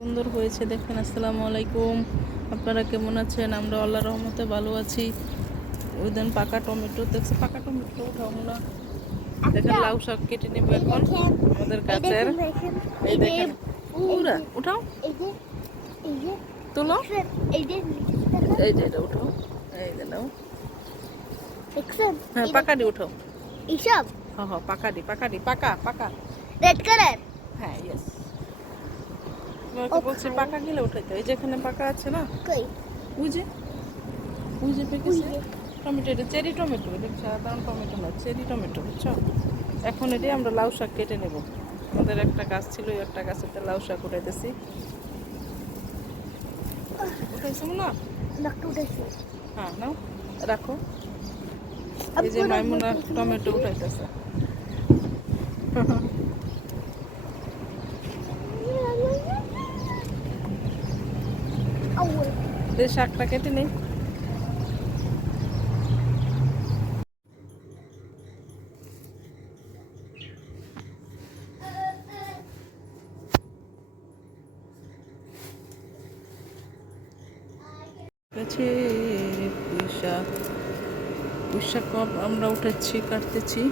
সুন্দর হয়েছে দেখেন আসসালামু আলাইকুম। আপনারা কেমন আছেন? আমরা আল্লাহ রহমতে ভালো আছি। ওই দিন পাকা টমেটো দেখছে পাকা টমেটো উঠাও না দেখেন লাউ শাক কেটে নেব এখন আমাদের গাছের এই দেখেন পুরা উঠাও। তুলো। এই যে এটা উঠাও। এই যে নাও। হ্যাঁ পাকাডি উঠাও। এইসব? হ্যাঁ হ্যাঁ পাকাডি পাকাডি পাকা পাকা রেড কালার তোমাকে বলছি পাকা গেলে উঠাইতে এই যেখানে পাকা আছে না? ওই যে ওই যে পেকেছে? টমেটো এটা চেরি টমেটো এটা সাধারণ টমেটো না চেরি টমেটো বুঝছ? এখন এটি আমরা লাউ শাক কেটে নেব। আমাদের একটা গাছ ছিল ওই একটা গাছেতে লাউ শাক উঠাইতেছি। উঠাইছো না হ্যাঁ নাও রাখো। এই যে মাইমুনা টমেটো উঠাইতেছে। এই শাকটা কেটে নেই। কপ আমরা উঠাচ্ছি কাটতেছি।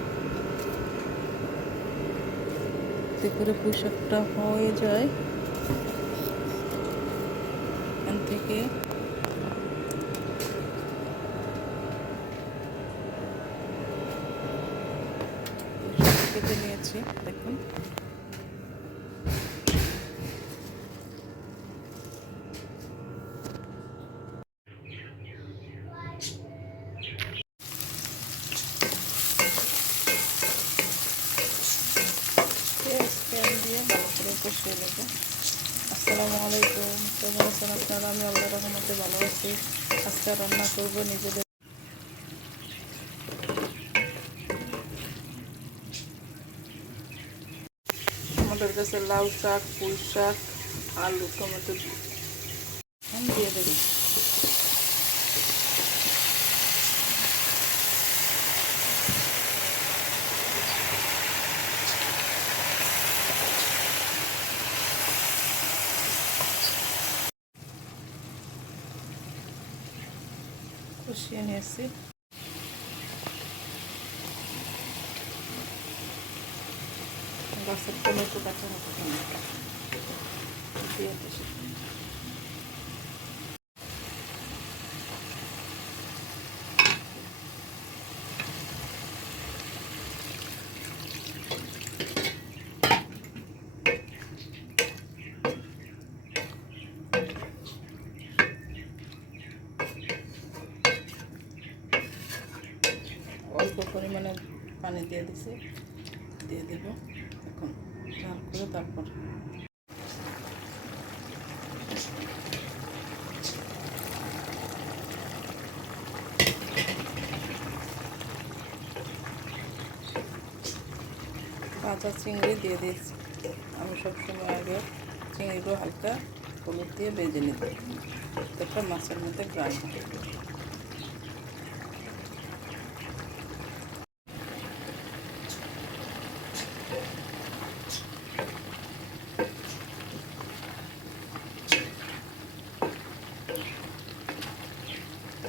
করে পুঁইশাকটা হয়ে যায়। এখান থেকে পুঁইশাক কেটে নিয়েছি, দেখুন। আসসালামু আলাইকুম। কেমন আছেন আপনারা? আমি আল্লাহ রহমতে ভালো আছি। আজকে রান্না করব নিজেদের আমাদের কাছে লাউ শাক পুঁই শাক আলু টমেটো। এখন দিয়ে দেবো। কষিয়ে নিয়েছি গাছের টমেটো কাঁচা মতো অল্প পরিমাণে পানি দিয়ে দিছি দিয়ে দেব। এখন ঝাল করে তারপর। কাঁচা চিংড়ি দিয়ে দিয়েছি। আমি সবসময় আগে চিংড়িগুলো হালকা হলুদ দিয়ে বেজে নিতে একটা মাছের মধ্যে গ্রাম